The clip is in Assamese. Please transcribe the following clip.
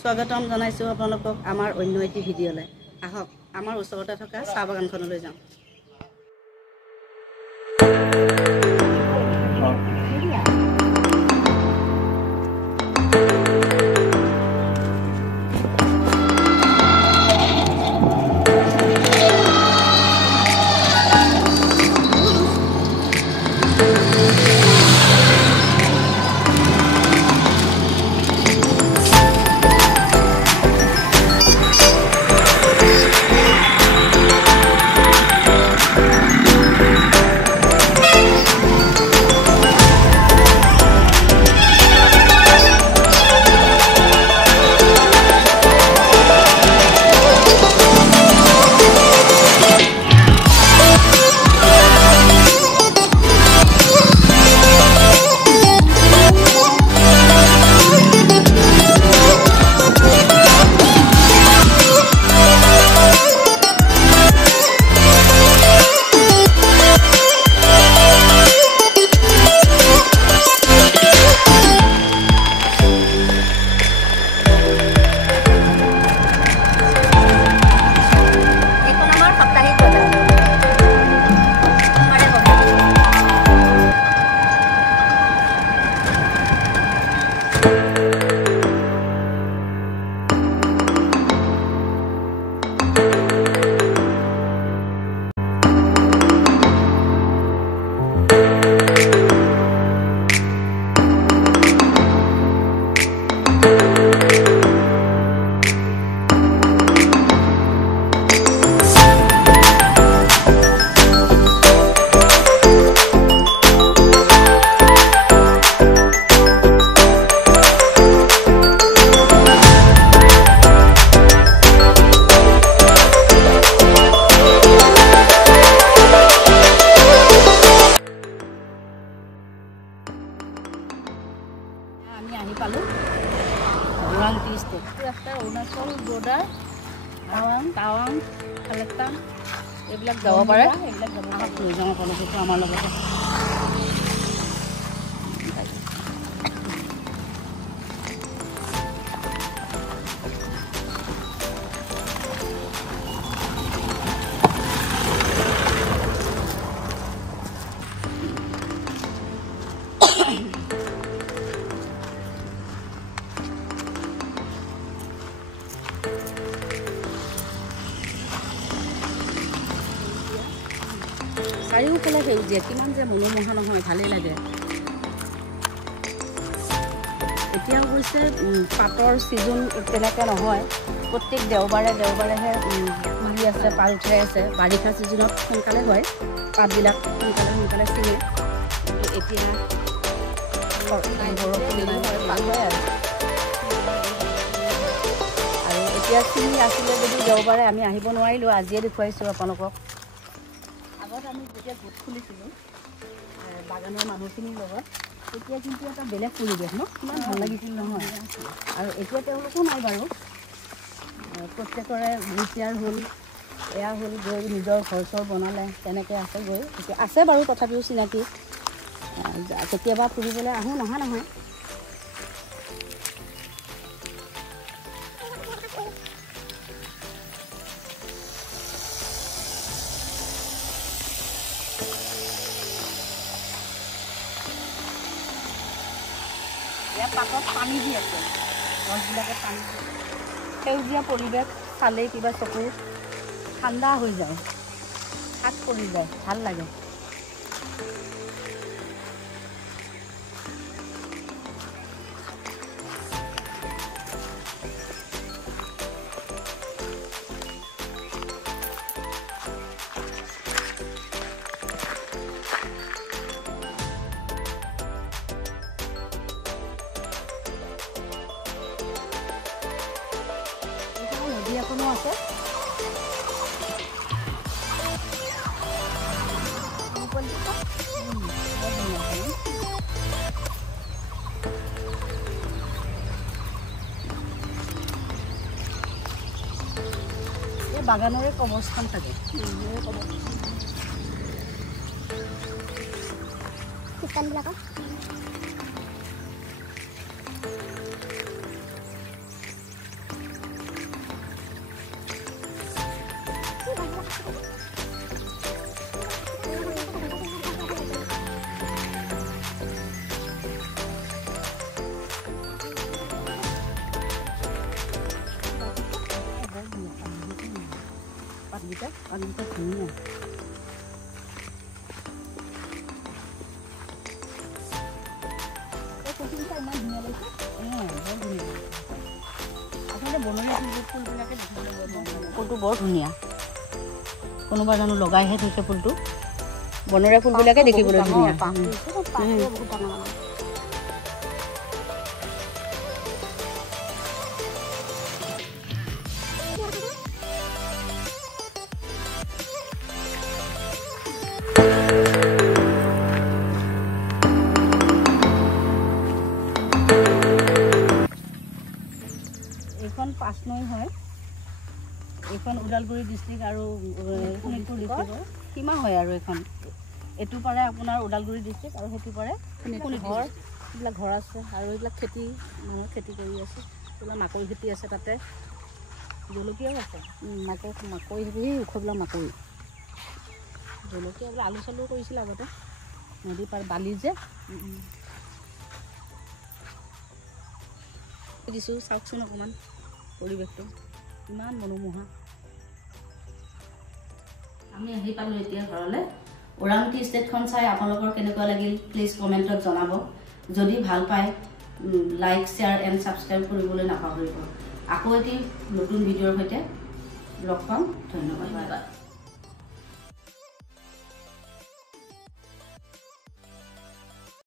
স্বাগতম জনাইছো আপোনালোকক আমাৰ অন্য এটি ভিডিঅ'লৈ। আহক আমাৰ ওচৰতে থকা চাহ বাগানখনলৈ যাওঁ। আমি আহি পালোঁ ওৰাং টি ষ্টেট। ৰাস্তা অৰুণাচল বৰ্ডাৰ টাৱাং খালেকটাং এইবিলাক যাব পাৰে। এইবিলাক যাব লৈ যাওঁ আপোনালোককো আমাৰ লগতে। চাৰিওফালে সেউজীয়া, কিমান যে মনোমোহা নহয়, ভালেই লাগে। এতিয়া অৱশ্যে পাতৰ ছিজন তেনেকৈ নহয়, প্ৰত্যেক দেওবাৰে দেওবাৰেহে ফুলি আছে, পাত উঠাই আছে। বাৰিষা ছিজনত সোনকালে হয়, পাতবিলাক সোনকালে ছিঙে। কিন্তু এতিয়া পাত হয় আৰু এতিয়া ছিঙি আছিলে যদি দেওবাৰে আমি আহিব নোৱাৰিলোঁ, আজিয়ে দেখুৱাইছোঁ আপোনালোকক। আগত আমি যেতিয়া গোট খুলিছিলোঁ বাগানৰ মানুহখিনিৰ লগত, তেতিয়া কিন্তু এটা বেলেগ পৰিৱেশ ন, কিমান ভাল লাগিছিল নহয়। আৰু এতিয়া তেওঁলোকো নাই বাৰু, প্ৰত্যেকৰে হুইলচেয়াৰ হ'ল, এয়া হ'ল, গৈ নিজৰ ঘৰ চৰ বনালে, তেনেকৈ আছে গৈ। এতিয়া আছে বাৰু তথাপিও চিনাকি, কেতিয়াবা ফুৰিবলৈ আহোঁ, নহা নহয়। ইয়াত পাতত পানী দি আছে, গছবিলাকত পানী দি আছে। সেউজীয়া পৰিৱেশ চালেই কিবা চকু ঠাণ্ডা হৈ যায়, হাত পৰি যায়, ভাল লাগে। নদী এখনো আছে। এই বাগানৰে কবৰস্থান থাকে। খ্ৰীষ্টানবিলাকৰ পাতকেইটা পাতকেইটা ধুনীয়া এই ফুলকেইটা ইমান ধুনীয়া লাগিছে বৰ ধুনীয়া আপোনালোকে বনৰীয়া ফুলবিলাকে দেখিবলৈ ফুলটো বৰ ধুনীয়া কোনোবা জানো লগাইহে থৈছে ফুলটো বনৰীয়া ফুলবিলাকে দেখিবলৈ ধুনীয়া এইখন 5 নং হয় এইখন ওদালগুৰি ডিষ্ট্ৰিক্ট আৰু শোণিতপুৰ ডিষ্ট্ৰিক্টৰ সীমা হয় আৰু এইখন এইটো পাৰে আপোনাৰ ওদালগুৰি ডিষ্ট্ৰিক্ট আৰু সেইটো পাৰে ঘৰ এইবিলাক ঘৰ আছে আৰু এইবিলাক খেতি মানুহৰ খেতি কৰি আছে এইবিলাক মাকৈ খেতি আছে তাতে জলকীয়াও আছে মাকৈ সেই ওখবিলাক মাকৈ জলকীয়া আলু চালু কৰিছিল আগতে নদী পাৰ বালি যে দিছোঁ চাওকচোন অকণমান পৰিৱেশটো ইমান মনোমোহা আমি আহি পালোঁ এতিয়া ঘৰলৈ ওৰাংটি ষ্টেটখন চাই আপোনালোকৰ কেনেকুৱা লাগিল প্লিজ কমেণ্টত জনাব যদি ভাল পায় লাইক শ্বেয়াৰ এণ্ড ছাবস্ক্ৰাইব কৰিবলৈ নাপাহৰিব আকৌ এটি নতুন ভিডিঅ'ৰ সৈতে লগ পাম ধন্যবাদ